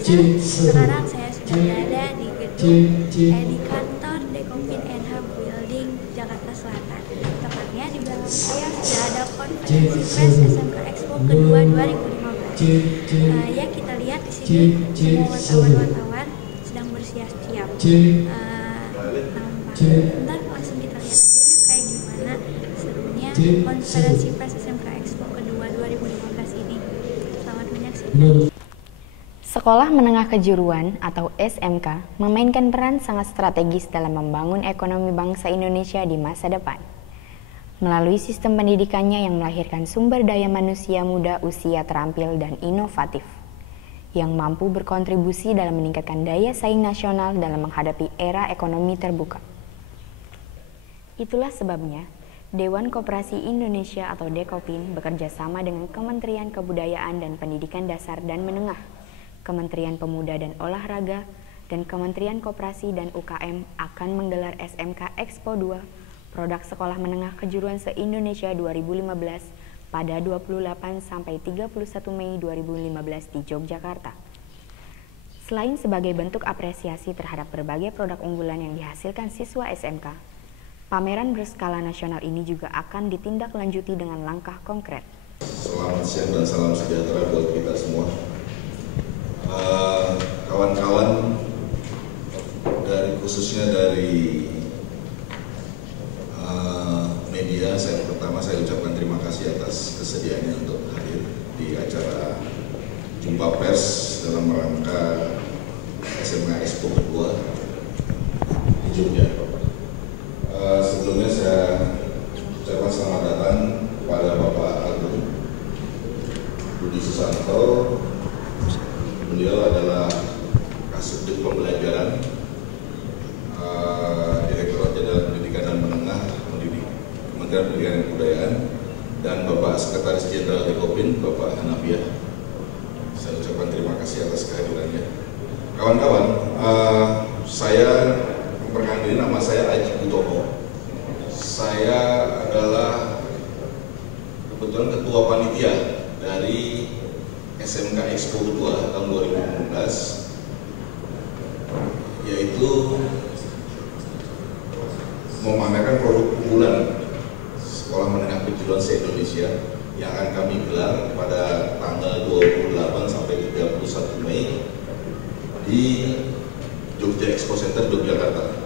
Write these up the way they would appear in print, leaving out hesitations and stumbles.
Sekarang saya sudah berada di kantor Dekopin NH Building, Jakarta Selatan. Tepatnya di belakang saya sudah ada konferensi pers SMK Expo kedua 2015. Ya, kita lihat di sini semua wartawan sedang bersiap-siap. Ntar langsung kita lihat aja yuk kayak gimana serunya konferensi pers SMK Expo kedua 2015 ini. Selamat menyaksikan. Sekolah Menengah Kejuruan atau SMK memainkan peran sangat strategis dalam membangun ekonomi bangsa Indonesia di masa depan. Melalui sistem pendidikannya yang melahirkan sumber daya manusia muda usia terampil dan inovatif, yang mampu berkontribusi dalam meningkatkan daya saing nasional dalam menghadapi era ekonomi terbuka. Itulah sebabnya, Dewan Koperasi Indonesia atau Dekopin bekerja sama dengan Kementerian Kebudayaan dan Pendidikan Dasar dan Menengah, Kementerian Pemuda dan Olahraga, dan Kementerian Koperasi dan UKM akan menggelar SMK Expo 2 Produk Sekolah Menengah Kejuruan se-Indonesia 2015 pada 28 sampai 31 Mei 2015 di Yogyakarta. Selain sebagai bentuk apresiasi terhadap berbagai produk unggulan yang dihasilkan siswa SMK, pameran berskala nasional ini juga akan ditindaklanjuti dengan langkah konkret. Selamat siang dan salam sejahtera buat kita semua. Kawan-kawan khususnya dari media, saya ucapkan terima kasih atas kesediaannya untuk hadir di acara jumpa pers dalam rangka SMK Expo kedua di Jogja. Sebelumnya saya ucapkan selamat datang kepada Bapak Agung Budi Susanto. Beliau adalah Kasubdit Pembelajaran, Direktorat Jenderal Pendidikan dan Menengah, Kementerian Pendidikan dan Kebudayaan, dan Bapak Sekretaris Jenderal Dekopin, Bapak Hanafiah. Saya ucapkan terima kasih atas kehadirannya. Kawan-kawan, saya memperkenalkan diri, nama saya Aji Butomo. Saya adalah kebetulan Ketua Panitia dari SMK Expo 2 tahun 2016, yaitu memamerkan produk unggulan Sekolah Menengah Kejuruan se-Indonesia yang akan kami gelar pada tanggal 28 sampai 31 Mei di Jogja Expo Center, Yogyakarta.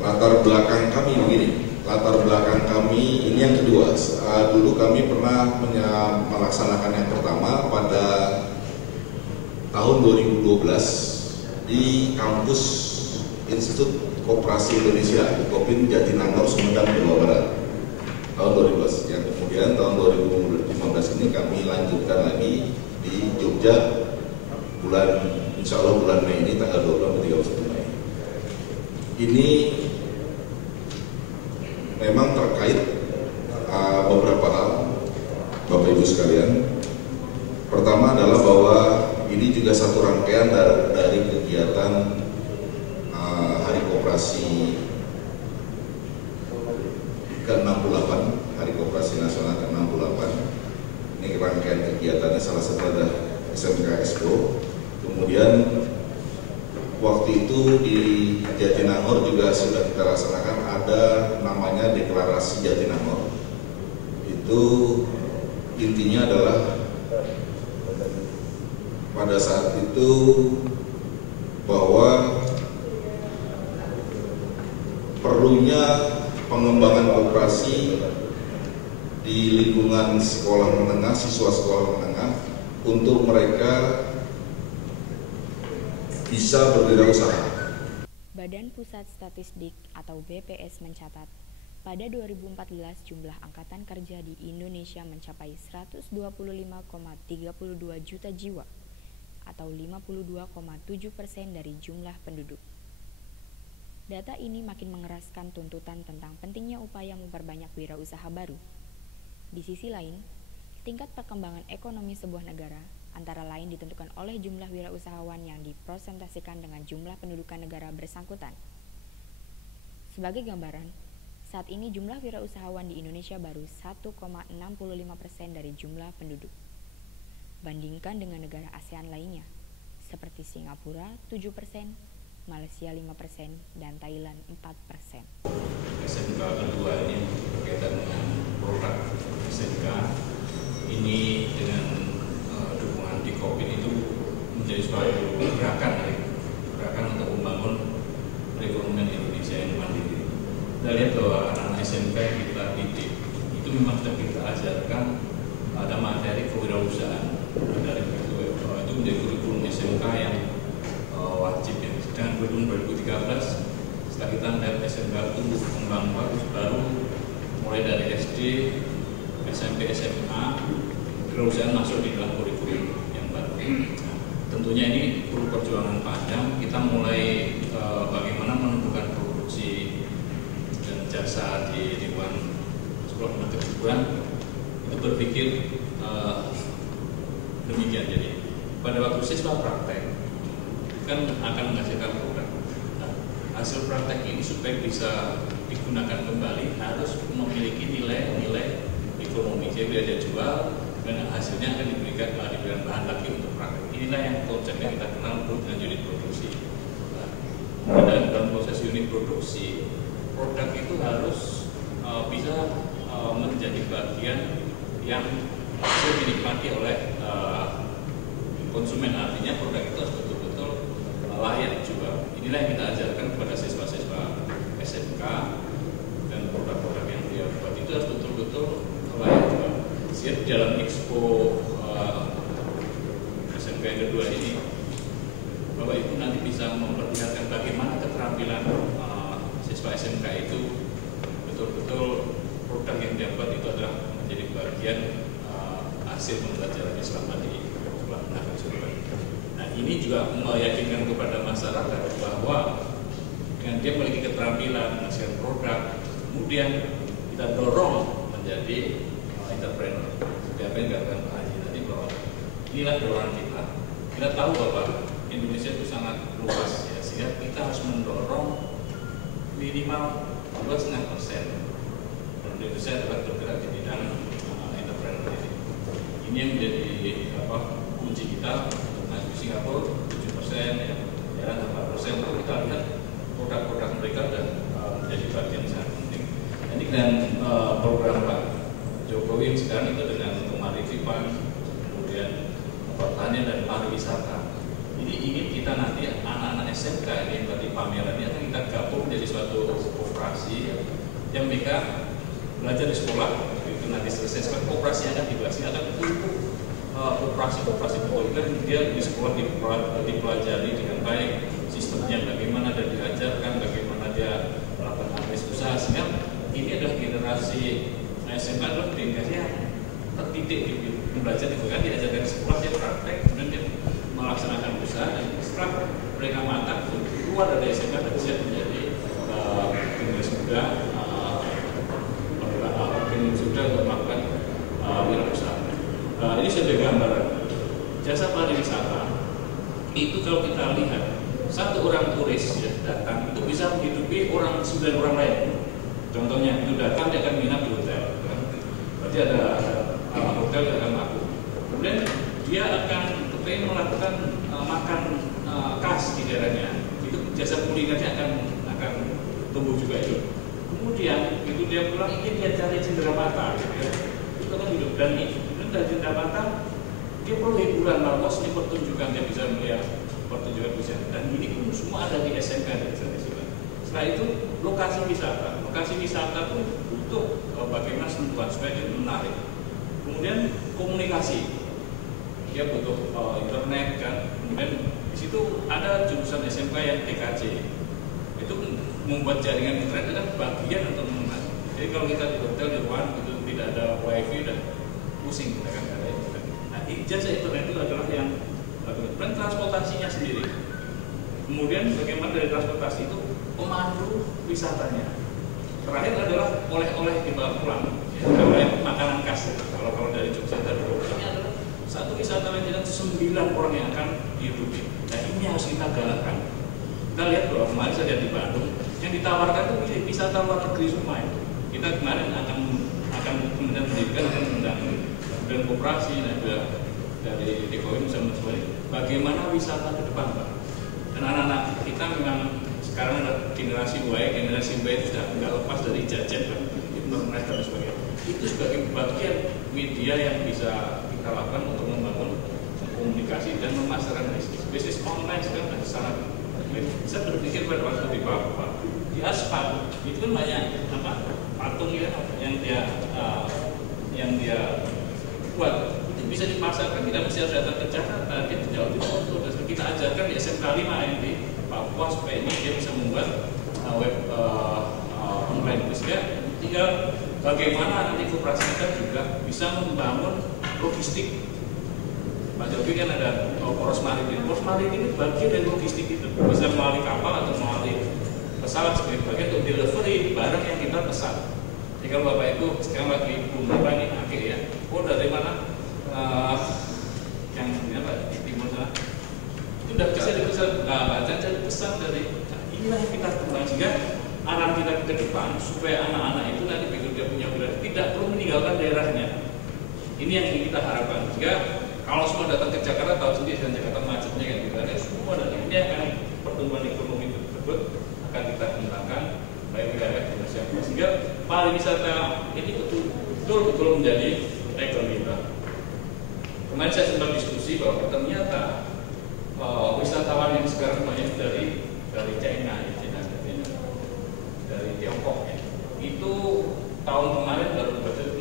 Latar belakang kami begini. Latar belakang kami ini yang kedua. Dulu kami pernah melaksanakan yang pertama pada tahun 2012 di kampus Institut Koperasi Indonesia di Kopin Jatinangor, Sumedang, Jawa Barat tahun 2012. Yang kemudian tahun 2015 ini kami lanjutkan lagi di Jogja insya Allah bulan Mei ini tanggal 20-31 Mei. Ini memang terkait beberapa hal, Bapak Ibu sekalian. Pertama adalah bahwa ini juga satu rangkaian dari kegiatan Hari Koperasi ke-68, Hari Koperasi Nasional ke-68. Ini rangkaian kegiatannya, salah satu adalah SMK Expo. Kemudian waktu itu di Jatinangor juga sudah kita laksanakan, ada namanya Deklarasi Jatinangor. Itu intinya adalah pada saat itu bahwa perlunya pengembangan koperasi di lingkungan sekolah menengah, siswa sekolah menengah, untuk mereka bisa berwirausaha. Badan Pusat Statistik atau BPS mencatat, pada 2014 jumlah angkatan kerja di Indonesia mencapai 125,32 juta jiwa atau 52,7% dari jumlah penduduk. Data ini makin mengeraskan tuntutan tentang pentingnya upaya memperbanyak wirausaha baru. Di sisi lain, tingkat perkembangan ekonomi sebuah negara antara lain ditentukan oleh jumlah wirausahawan yang dipresentasikan dengan jumlah pendudukan negara bersangkutan. Sebagai gambaran, saat ini jumlah wirausahawan di Indonesia baru 1,65% dari jumlah penduduk. bandingkan dengan negara ASEAN lainnya, seperti Singapura 7%, Malaysia 5%, dan Thailand 4%. SMK kedua ini berkaitan dengan produk SMK ini dengan dukungan di COVID itu menjadi suatu gerakan untuk membangun perekonomian Indonesia yang mandiri. Kita lihat bahwa anak-anak SMK yang kita didik itu memang sudah kita ajarkan ada materi kewirausahaan dari itu menjadi kurikulum SMK yang wajib ya. Dengan kurikulum 2013 setelah kita melihat SMK tumbuh kembang bagus baru mulai dari SD, SMP, SMA, kewirausahaan masuk di dalam kurikulum yang baru. Nah, tentunya ini perlu perjuangan panjang. Kita mulai bagaimana menumbuhkan produksi dan jasa di lingkungan sekolah menengah kejuruan itu berpikir demikian. Jadi pada waktu siswa praktek kan akan menghasilkan produk. Nah, hasil praktek ini supaya bisa digunakan kembali harus memiliki nilai ekonomi. Jadi dia jual dan hasilnya akan diberikan bahan lagi untuk praktek. Inilah yang konsepnya kita kenal dengan unit produksi. Nah, dalam proses unit produksi produk itu harus bisa menjadi bagian yang bisa dinikmati oleh konsumen. Artinya produk itu harus betul-betul layak jual. Inilah yang kita ajarkan kepada siswa-siswa SMK, dan produk-produk yang dia buat itu harus betul-betul layak jual. Siap dalam Expo SMK yang kedua ini, Bapak Ibu nanti bisa memperlihatkan bagaimana keterampilan siswa SMK itu betul-betul produk yang dia buat itu adalah menjadi bagian hasil pembelajarannya selama di sekolah menengah kejuruan. Nah, ini juga meyakinkan kepada masyarakat bahwa dengan dia memiliki keterampilan menghasilkan produk, kemudian kita dorong menjadi entrepreneur. Seperti apa yang dikatakan Pak Haji tadi bahwa inilah dorongan kita. Kita tahu bahwa Indonesia itu sangat luas ya, sehingga kita harus mendorong minimal 2,5%. Indonesia adalah bergerak di bidang entrepreneur ini. Ini yang menjadi kunci kita. Nah, di Singapura 7%, ya 4%. Kalau kita lihat produk-produk mereka dan menjadi bagian sangat penting. Ini dengan program Pak Jokowi sekarang itu dengan kemaritiman, kemudian pertanian dan pariwisata. Ini ingin kita nanti anak-anak SMK ini tadi pameran ini akan kita gabung menjadi suatu koperasi yang mereka belajar di sekolah, itu nanti selesai sekolah koperasi akan dibahas, akan tumbuh koperasi kan dia di sekolah dipelajari dengan baik sistemnya bagaimana dan diajarkan bagaimana dia melakukan bisnis usaha, sehingga ini adalah generasi SMK adalah generasi yang terdidik di belajar di sekolah, diajarkan di sekolah, dia praktek, kemudian dia melaksanakan usaha, dan setelah mereka matang keluar dari SMK dan siap menjadi generasi muda untuk melakukan wirausaha. Ini sebagai gambaran jasa pariwisata itu kalau kita lihat satu orang turis ya, datang itu bisa menghidupi 9 orang lain. Contohnya itu datang dia akan menginap di hotel, kan? Berarti ada hotel yang akan laku. Kemudian dia akan kepengen melakukan makan khas di daerahnya. Itu jasa kulinernya akan tumbuh juga itu. Kemudian itu dia pulang ingin dia cari cenderamata, gitu ya. Itu kan hidup dan dari cenderamata dia perlu hiburan, lalu ini pertunjukan dia bisa melihat pertunjukan usia. Dan ini pun semua ada di SMK dan di sana. Setelah itu lokasi wisata itu butuh bagaimana sentuhan supaya dia menarik. Kemudian komunikasi, dia butuh internet kan. Kemudian di situ ada jurusan SMK yang TKJ. Itu membuat jaringan internet adalah bagian untuk mengenal. Jadi kalau kita di hotel di ruang itu tidak ada wifi dan pusing kita kan ada internet. Nah, jasa internet itu adalah yang dan transportasinya sendiri. Kemudian bagaimana dari transportasi itu pemandu wisatanya. Terakhir adalah oleh-oleh dibawa pulang, ya, oleh makanan khas. Kalau dari Jogja ini adalah satu wisatawan dengan 9 orang yang akan dihidupi. Nah, ini harus kita galakkan. Kita lihat bahwa kemarin saya lihat di Bandung yang ditawarkan itu wisata luar negeri semua itu. Kita kemarin akan kemudian mendirikan dan koperasi dan juga dari Dekopin bisa mencoba bagaimana wisata ke depan, Pak. Dan anak-anak kita memang sekarang ada generasi Y itu sudah nggak lepas dari gadget, Pak, internet dan sebagainya. Itu sebagai bagian media yang bisa kita lakukan untuk membangun komunikasi dan memasarkan bisnis online sekarang sudah sangat. Saya berpikir pada waktu di Papua, di aspal itu kan banyak patung ya yang dia buat, itu bisa dipasarkan, tidak mesti harus datang ke Jakarta, dia tinggal di foto. Dan kita ajarkan di SMK 5 yang di Papua supaya ini dia bisa membuat web online ya. Tinggal bagaimana nanti koperasi kita juga bisa membangun logistik. Pak Jokowi kan ada poros maritim. Poros maritim itu bagian dari logistik itu, bisa melalui kapal atau melalui pesawat sebagai bagian untuk delivery barang yang kita pesan. Jadi kalau Bapak Ibu sekarang lagi apa ini akhir ya, dari mana yang apa di timur sana itu sudah bisa dipesan, jadi pesan dari inilah yang kita kembangkan sehingga anak kita ke depan supaya anak-anak itu nanti begitu dia punya wilayah tidak perlu meninggalkan daerahnya. Ini yang kita harapkan. Jika kalau semua datang ke Jakarta tahu sendiri dan Jakarta macetnya kan kita lihat semua, dan ini akan pertumbuhan ekonomi tersebut akan kita kembangkan baik wilayah Indonesia sehingga pariwisata ini betul-betul menjadi ekonomi kita. Kemarin saya sempat diskusi bahwa ternyata wisatawan yang sekarang banyak dari China, dari Tiongkok ya. Itu tahun kemarin baru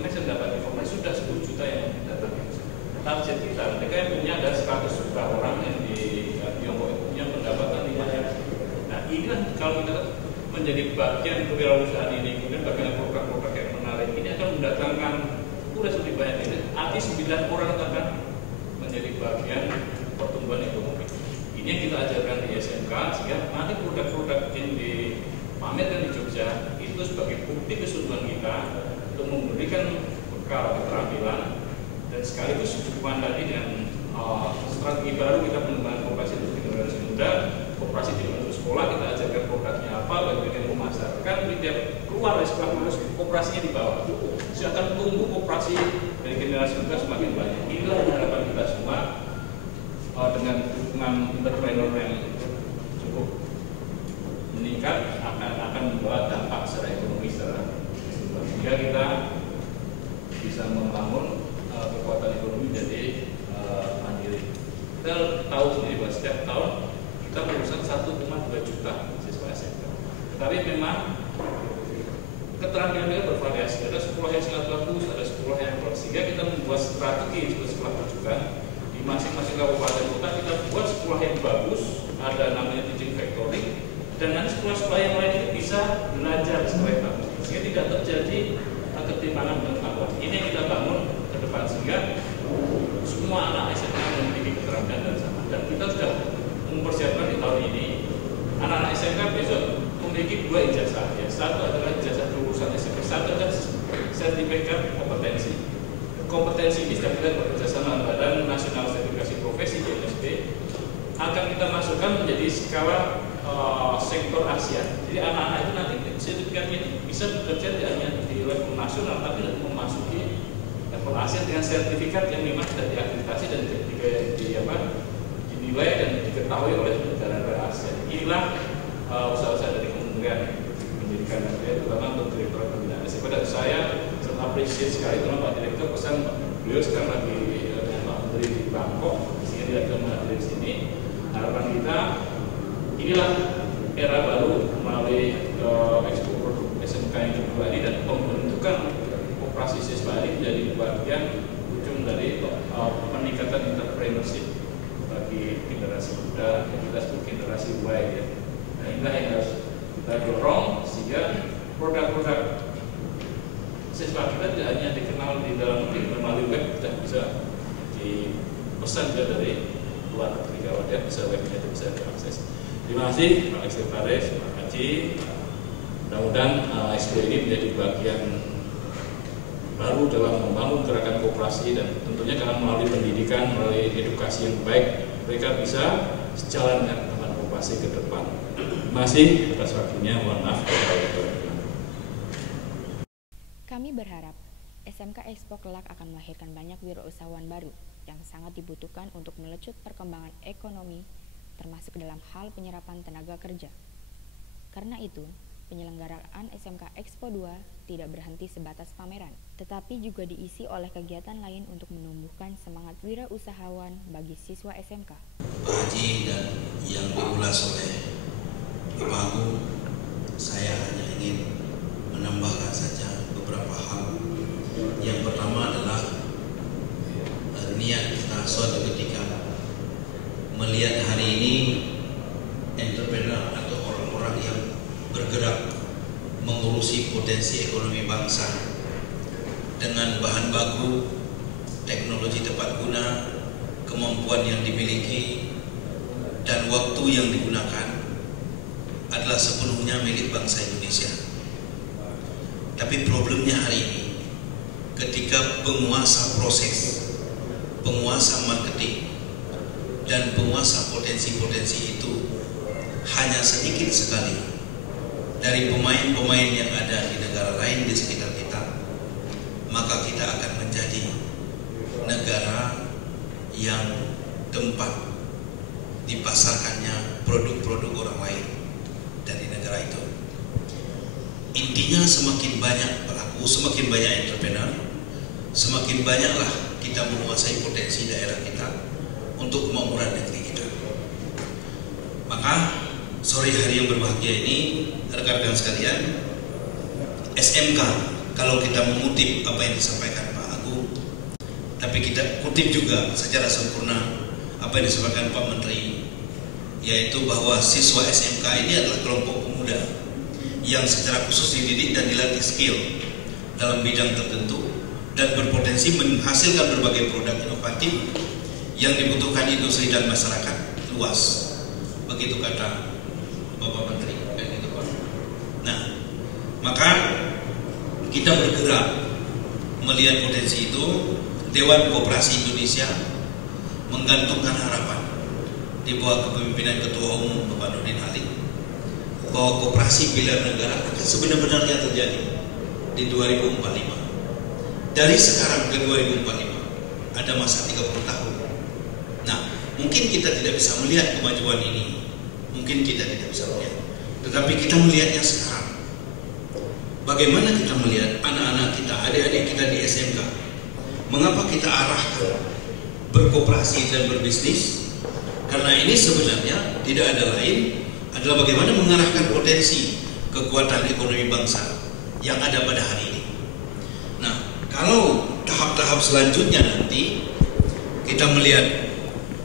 saya dapat informasi sudah 10 juta yang datang. Target kita, mereka yang punya ada 100 juta orang yang di Tiongkok itu punya pendapatan 5 juta. Nah inilah kalau kita menjadi bagian kewirausahaan ini, kemudian bagian produk-produk yang menarik ini akan mendatangkan lebih banyak ini. Arti 9 orang akan menjadi bagian pertumbuhan ekonomi. Ini yang kita ajarkan di SMK sehingga nanti produk-produk yang dipamerkan di Jogja itu sebagai bukti kesungguhan kita untuk memberikan bekal keterampilan dan sekaligus hubungan tadi dengan strategi baru kita mengembangkan koperasi untuk generasi muda. Koperasi di sekolah kita ajarkan produknya apa, bagaimana memasarkan, tiap keluar dari sekolah lulus koperasinya di bawah. Saya akan tumbuh koperasi dari generasi muda semakin banyak. Inilah harapan kita semua dengan dukungan entrepreneur yang cukup meningkat akan membawa dampak secara ekonomi secara sehingga kita bisa membangun kekuatan ekonomi menjadi mandiri. Kita tahu sendiri bahwa setiap tahun kita berusaha 1,2 juta siswa SMK. Tetapi memang keterampilan kita bervariasi. Ada sekolah yang sangat bagus, ada sekolah yang bagus. Sehingga kita membuat strategi sekolah rujukan di masing-masing kabupaten kota. Kita buat sekolah yang bagus, ada namanya teaching factory, dan nanti sekolah-sekolah yang lain itu bisa belajar sekolah yang bagus. Sehingga tidak terjadi ketimpangan pengetahuan. Ini yang kita bangun ke depan sehingga semua anak SMK memiliki keterampilan dan sama. Dan kita sudah mempersiapkan di tahun ini anak-anak SMK besok memiliki 2 ijazah. Ya. Satu adalah ijazah lulusan SMK, satu adalah sertifikat kompetensi. Kompetensi ini sudah kita bekerjasama dengan Badan Nasional Sertifikasi Profesi (BNSP) akan kita masukkan menjadi skala sektor Asia. Jadi anak-anak itu nanti sertifikatnya bisa bekerja tidak hanya di level nasional, tapi memasuki level Asia dengan sertifikat yang memang sudah diakreditasi dan dinilai dan diketahui oleh negara-negara Asia. Inilah usaha-usaha dari Kementerian Pendidikan dan Kebudayaan, terutama untuk Direktorat Pembinaan SMK. Dan saya sangat apresiasi sekali karena Pak Direktur pesan beliau sekarang lagi Pak Menteri di Bangkok, sehingga dia akan menghadiri di sini. Harapan kita inilah era baru melalui ekspor produk SMK yang kedua ini dan pembentukan koperasi siswa ini menjadi bagian ujung dari peningkatan entrepreneurship bagi generasi muda yang kita sebut generasi Y ya. Nah inilah yang harus kita dorong sehingga produk-produk siswa kita tidak hanya dikenal di dalam negeri, melalui web kita bisa dipesan juga dari luar negeri kalau dia bisa webnya itu bisa diakses. Terima kasih Pak Sekretaris, Pak Haji. Mudah-mudahan Expo ini menjadi bagian baru dalam membangun gerakan koperasi dan tentunya karena melalui pendidikan, melalui edukasi yang baik, mereka bisa sejalan dengan teman koperasi ke depan. Terima kasih atas waktunya. Mohon maaf. Kami berharap SMK Expo kelak akan melahirkan banyak wirausahawan baru yang sangat dibutuhkan untuk melecut perkembangan ekonomi, termasuk dalam hal penyerapan tenaga kerja. Karena itu, penyelenggaraan SMK Expo 2 tidak berhenti sebatas pameran, tetapi juga diisi oleh kegiatan lain untuk menumbuhkan semangat wirausahawan bagi siswa SMK. Pak Haji dan yang diulas oleh Bapak Agung, saya hanya ingin menambahkan saja beberapa hal. Yang pertama adalah niat kita suatu ketika melihat hari ini entrepreneur atau orang-orang yang bergerak mengurusi potensi ekonomi bangsa dengan bahan baku, teknologi tepat guna, kemampuan yang dimiliki, dan waktu yang digunakan adalah sepenuhnya milik bangsa Indonesia. Tapi problemnya hari ini, ketika penguasa proses, penguasa marketing, dan penguasa potensi-potensi itu hanya sedikit sekali dari pemain-pemain yang ada di negara lain di sekitar kita, maka kita akan menjadi negara yang tempat dipasarkannya produk-produk orang lain dari negara itu. Intinya semakin banyak pelaku, semakin banyak entrepreneur, semakin banyaklah kita menguasai potensi daerah kita untuk kemakmuran negeri kita. Maka sore hari yang berbahagia ini, rekan-rekan sekalian, SMK, kalau kita mengutip apa yang disampaikan Pak Agung, tapi kita kutip juga secara sempurna apa yang disampaikan Pak Menteri, yaitu bahwa siswa SMK ini adalah kelompok pemuda yang secara khusus dididik dan dilatih skill dalam bidang tertentu dan berpotensi menghasilkan berbagai produk inovatif yang dibutuhkan industri dan masyarakat luas. Begitu kata Bapak Menteri. Nah, maka kita bergerak melihat potensi itu. Dewan Koperasi Indonesia menggantungkan harapan di bawah kepemimpinan Ketua Umum Bapak Nurdin Halid bahwa koperasi bela negara akan sebenar-benarnya terjadi di 2045. Dari sekarang ke 2045 ada masa 30 tahun. Nah, mungkin kita tidak bisa melihat kemajuan ini, mungkin kita tidak bisa melihat, tetapi kita melihatnya sekarang. Bagaimana kita melihat anak-anak kita, adik-adik kita di SMK? Mengapa kita arahkan berkoperasi dan berbisnis? Karena ini sebenarnya tidak ada lain adalah bagaimana mengarahkan potensi kekuatan ekonomi bangsa yang ada pada hari ini. Nah, kalau tahap-tahap selanjutnya nanti kita melihat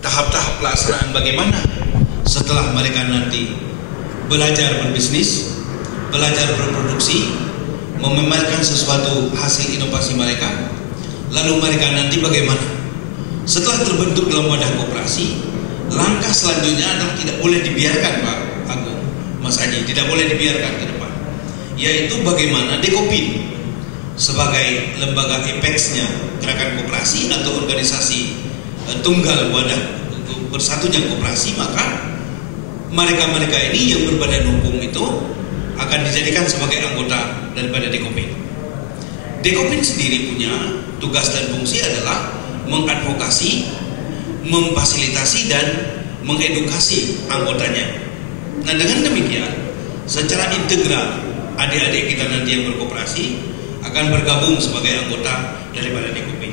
tahap-tahap pelaksanaan bagaimana setelah mereka nanti belajar berbisnis, belajar berproduksi, memamerkan sesuatu hasil inovasi mereka, lalu mereka nanti bagaimana setelah terbentuk dalam wadah koperasi. Langkah selanjutnya adalah tidak boleh dibiarkan, Pak Agung, Mas Haji, tidak boleh dibiarkan ke depan, yaitu bagaimana Dekopin sebagai lembaga apex-nya gerakan koperasi atau organisasi tunggal wadah bersatunya koperasi, maka mereka-mereka ini yang berbadan hukum itu akan dijadikan sebagai anggota daripada Dekopin. Dekopin sendiri punya tugas dan fungsi adalah mengadvokasi, memfasilitasi dan mengedukasi anggotanya. Nah, dengan demikian secara integral adik-adik kita nanti yang berkoperasi akan bergabung sebagai anggota daripada Dekopin.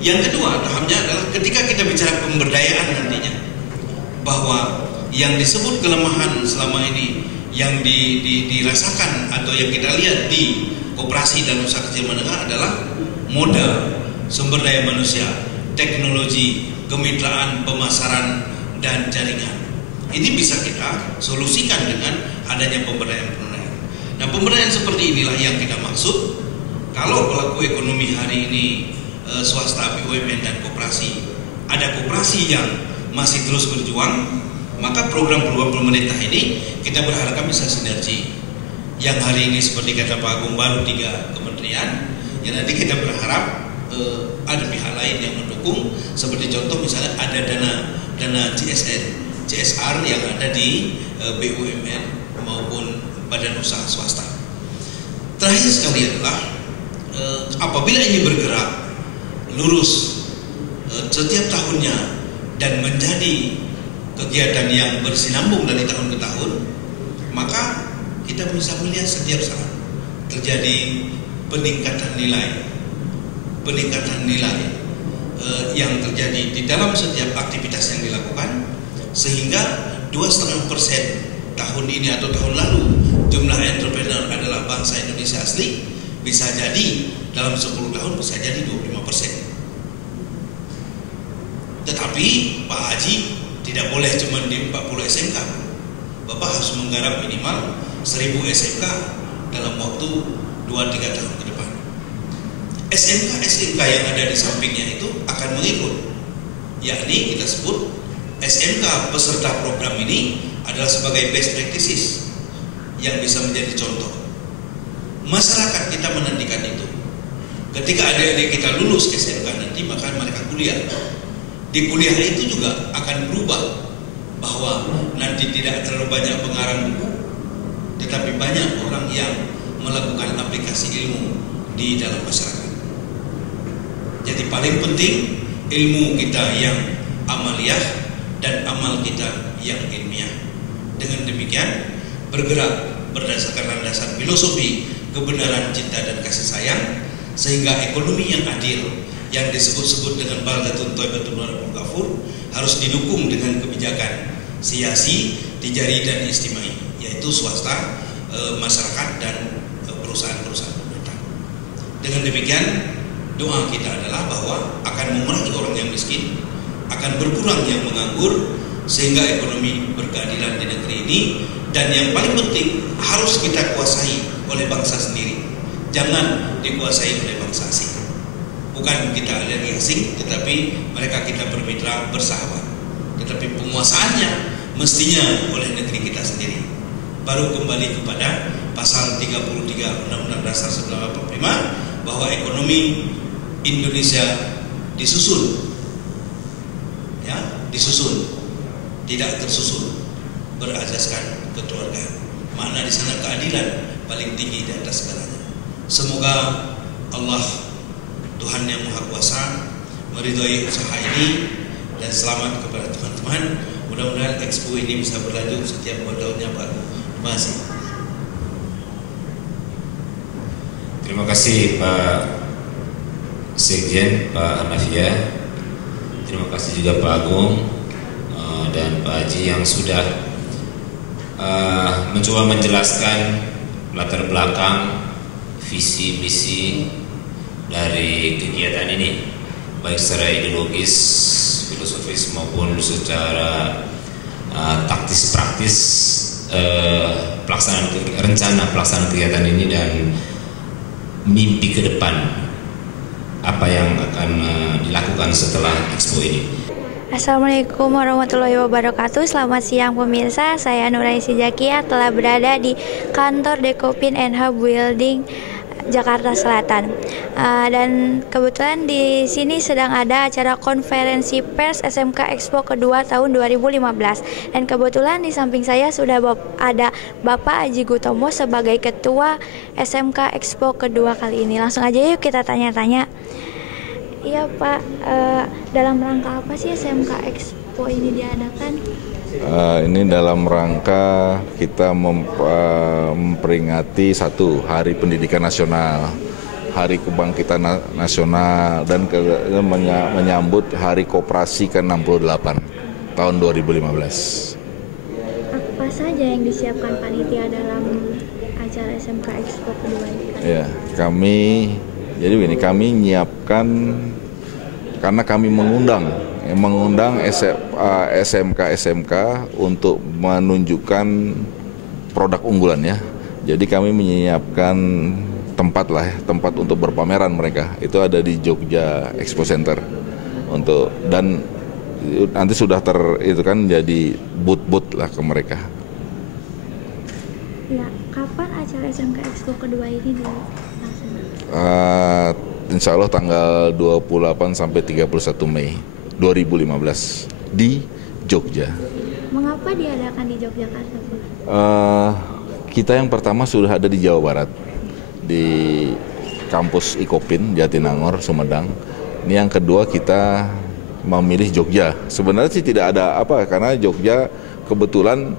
Yang kedua tahapnya adalah ketika kita bicara pemberdayaan nantinya, bahwa yang disebut kelemahan selama ini yang dirasakan atau yang kita lihat di koperasi dan usaha kecil menengah adalah modal, sumber daya manusia, teknologi, kemitraan, pemasaran, dan jaringan. Ini bisa kita solusikan dengan adanya pemberdayaan. Nah, pemberdayaan seperti inilah yang kita maksud. Kalau pelaku ekonomi hari ini swasta, BUMN, dan koperasi, ada koperasi yang masih terus berjuang, maka program-program pemerintah ini kita berharap bisa sinergi. Yang hari ini seperti kata Pak Agung baru 3 kementerian, yang nanti kita berharap ada pihak lain yang mendukung, seperti contoh misalnya ada dana CSR yang ada di BUMN maupun badan usaha swasta. Terakhir sekali adalah apabila ini bergerak lurus setiap tahunnya dan menjadi kegiatan yang bersinambung dari tahun ke tahun, maka kita bisa melihat setiap saat terjadi peningkatan nilai yang terjadi di dalam setiap aktivitas yang dilakukan, sehingga 2,5% tahun ini atau tahun lalu jumlah entrepreneur adalah bangsa Indonesia asli, bisa jadi dalam 10 tahun bisa jadi 25%. Tetapi Pak Haji tidak boleh cuma di 40 SMK. Bapak harus menggarap minimal 1000 SMK dalam waktu 2-3 tahun ke depan. SMK yang ada di sampingnya itu akan mengikut, yakni kita sebut SMK peserta program ini adalah sebagai best practices yang bisa menjadi contoh. Masyarakat kita menantikan itu. Ketika adik-adik kita lulus SMK nanti, maka mereka kuliah. Di kuliah itu juga akan berubah, bahwa nanti tidak terlalu banyak pengarang buku, tetapi banyak orang yang melakukan aplikasi ilmu di dalam masyarakat. Jadi paling penting ilmu kita yang amaliyah dan amal kita yang ilmiah. Dengan demikian bergerak berdasarkan landasan filosofi kebenaran, cinta dan kasih sayang, sehingga ekonomi yang adil yang disebut-sebut dengan baldatun thayyibatun wa rabbul ghafur harus didukung dengan kebijakan siyasi, tijari dan istimai, yaitu swasta, masyarakat dan perusahaan-perusahaan pemerintah. Dengan demikian doa kita adalah bahwa akan mengurangi orang yang miskin, akan berkurang yang menganggur, sehingga ekonomi berkeadilan di negeri ini. Dan yang paling penting harus kita kuasai oleh bangsa sendiri, jangan dikuasai oleh bangsa asing. Bukan kita alergi asing, tetapi mereka kita bermitra, bersahabat. Tetapi penguasaannya mestinya oleh negeri kita sendiri. Baru kembali kepada pasal 33 Undang-Undang Dasar 1945, bahwa ekonomi Indonesia disusun, ya, disusun, tidak tersusun, berasaskan kekeluargaan. Makna di sana keadilan paling tinggi di atas segalanya. Semoga Allah Tuhan yang Maha Kuasa meridhoi usaha ini, dan selamat kepada teman-teman. Mudah-mudahan Expo ini bisa berlanjut setiap 2 tahunnya, Pak. Terima kasih. Terima kasih Pak Sekjen, Pak Hanafiah. Terima kasih juga Pak Agung dan Pak Haji yang sudah mencoba menjelaskan latar belakang, visi misi dari kegiatan ini, baik secara ideologis, filosofis maupun secara taktis praktis, rencana pelaksanaan kegiatan ini dan mimpi ke depan apa yang akan dilakukan setelah Expo ini. Assalamualaikum warahmatullahi wabarakatuh. Selamat siang pemirsa. Saya Nuraisi Zakia, telah berada di kantor Dekopin NH Building Jakarta Selatan. Dan kebetulan di sini sedang ada acara konferensi pers SMK Expo kedua tahun 2015. Dan kebetulan di samping saya sudah ada Bapak Aji Gutomo sebagai ketua SMK Expo kedua kali ini. Langsung aja yuk kita tanya-tanya. Iya Pak, dalam rangka apa sih SMK Expo ini diadakan? Ini dalam rangka kita memperingati 1 Hari Pendidikan Nasional, Hari Kebangkitan Nasional, dan menyambut Hari Koperasi ke-68 tahun 2015. Apa saja yang disiapkan panitia dalam acara SMK Expo kedua ini? Ya, kami menyiapkan, karena kami mengundang SMK untuk menunjukkan produk unggulannya. Jadi kami menyiapkan tempat untuk berpameran mereka. Itu ada di Jogja Expo Center dan nanti sudah jadi booth lah ke mereka. Ya, kapan acara SMK Expo kedua ini dilaksanakan? Insya Allah tanggal 28 sampai 31 Mei 2015 di Jogja. Mengapa diadakan di Yogyakarta, Pak? Kita yang pertama sudah ada di Jawa Barat, di kampus Ikopin Jatinangor, Sumedang. Ini yang kedua kita memilih Jogja. Sebenarnya sih tidak ada apa, karena Jogja kebetulan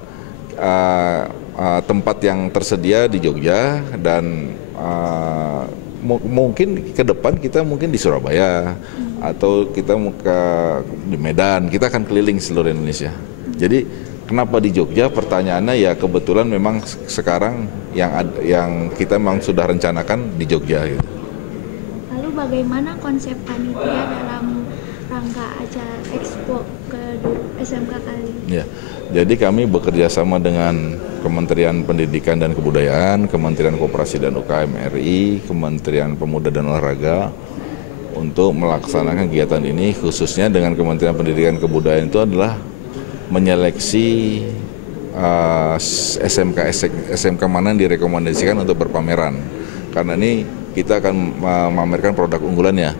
tempat yang tersedia di Jogja, dan mungkin ke depan kita mungkin di Surabaya atau kita di Medan, kita akan keliling seluruh Indonesia. Jadi kenapa di Jogja? Pertanyaannya ya kebetulan memang sekarang yang kita memang sudah rencanakan di Jogja gitu. Lalu bagaimana konsep panitia dalam rangka acara Expo ke SMK kali ini? Ya, jadi kami bekerja sama dengan Kementerian Pendidikan dan Kebudayaan, Kementerian Koperasi dan UKM RI, Kementerian Pemuda dan Olahraga untuk melaksanakan kegiatan ini, khususnya dengan Kementerian Pendidikan dan Kebudayaan itu adalah menyeleksi SMK mana yang direkomendasikan untuk berpameran. Karena ini kita akan memamerkan produk unggulannya.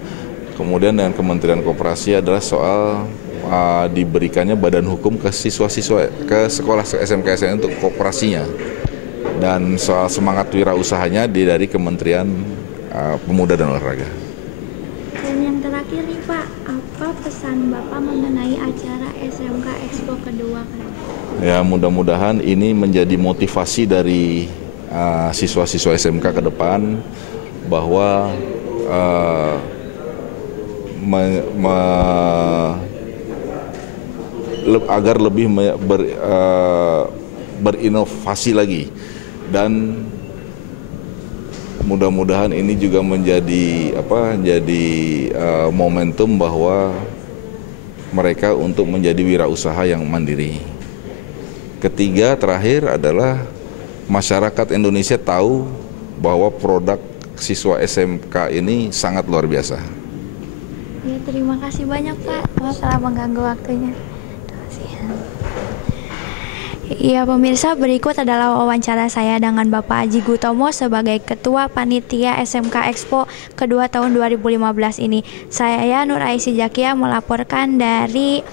Kemudian dengan Kementerian Koperasi adalah soal diberikannya badan hukum ke siswa-siswa, ke sekolah SMK-SMK untuk koperasinya. Dan soal semangat wirausahanya dari Kementerian Pemuda dan Olahraga. Dan yang terakhir nih Pak, apa pesan Bapak mengenai acara SMK Expo kedua kali? Ya, mudah-mudahan ini menjadi motivasi dari siswa-siswa SMK ke depan bahwa agar lebih berinovasi lagi, dan mudah-mudahan ini juga menjadi momentum bahwa mereka untuk menjadi wirausaha yang mandiri. Ketiga, terakhir adalah masyarakat Indonesia tahu bahwa produk siswa SMK ini sangat luar biasa. Ya, terima kasih banyak Pak, maaf telah mengganggu waktunya. Iya pemirsa, berikut adalah wawancara saya dengan Bapak Aji Gutomo sebagai Ketua Panitia SMK Expo kedua tahun 2015 ini. Saya Nur Aisy Jakia melaporkan dari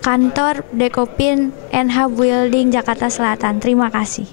kantor Dekopin NH Building Jakarta Selatan. Terima kasih.